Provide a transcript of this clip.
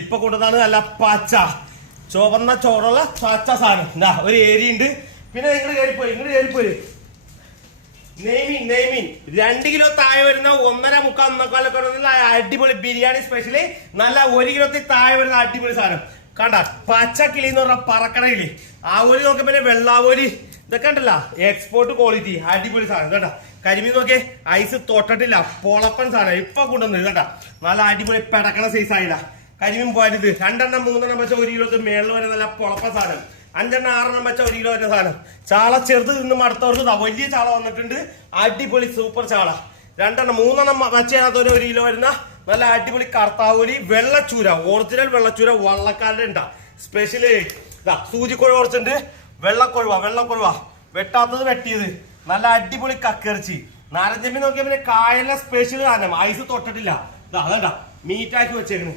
ഇപ്പൊ കൊണ്ടതാണ് നല്ല പച്ച ചുവന്ന ചോറുള്ള പച്ച സാധനം എന്താ ഒരു ഏരിയ ഉണ്ട്. പിന്നെ നിങ്ങൾ കയറിപ്പോയി നെയ്മീൻ 2 കിലോ താഴെ വരുന്ന 1.5-3 അടിപൊളി ബിരിയാണി സ്പെഷ്യല്. നല്ല 1 കിലോത്തിൽ താഴെ വരുന്ന അടിപൊളി സാധനം കണ്ട പച്ച കിളി എന്ന് പറഞ്ഞ പറക്കടയില് ആവോലി നോക്കുമ്പോ പിന്നെ വെള്ളാവോലി ഇതൊക്കെ ഉണ്ടല്ലോ എക്സ്പോർട്ട് ക്വാളിറ്റി അടിപൊളി സാധനം കേട്ടാ. കരിമീൻ നോക്കിയേ ഐസ് തൊട്ടിട്ടില്ല പൊളപ്പൻ സാധനം ഇപ്പൊ കൊണ്ടുവന്നത് കേട്ടാ. നല്ല അടിപൊളി പെടക്കണ സൈസ് ആയില്ല കരിമീൻ പോയത് 2-3 വെച്ച 1 കിലോത്തിന് മേളിൽ വരെ നല്ല പൊളപ്പൻ സാധനം. 5-6 വെച്ച 1 കിലോ വരുന്ന സാധനം. ചാള ചെറുത് നിന്ന് മടുത്തവർക്ക് വലിയ ചാള വന്നിട്ടുണ്ട്. അടിപൊളി സൂപ്പർ ചാള. 2-3 വെച്ചാൽ 1 കിലോ വരുന്ന നല്ല അടിപൊളി കർത്താവൂരി വെള്ളച്ചൂര ഒറിജിനൽ വെള്ളച്ചൂര വള്ളക്കാരുടെ ഉണ്ടാ സ്പെഷ്യല്. സൂചിക്കൊഴ കുറച്ചുണ്ട്. വെള്ളക്കൊഴുവ വെട്ടാത്തത് വെട്ടിയത് നല്ല അടിപൊളി കക്കിറച്ചി. നാരഞ്ചമ്മി നോക്കിയാൽ പിന്നെ കായലിലെ സ്പെഷ്യൽ സാധനം ഐസ് തൊട്ടിട്ടില്ല. അതണ്ട മീറ്റാക്കി വെച്ചേക്കണ്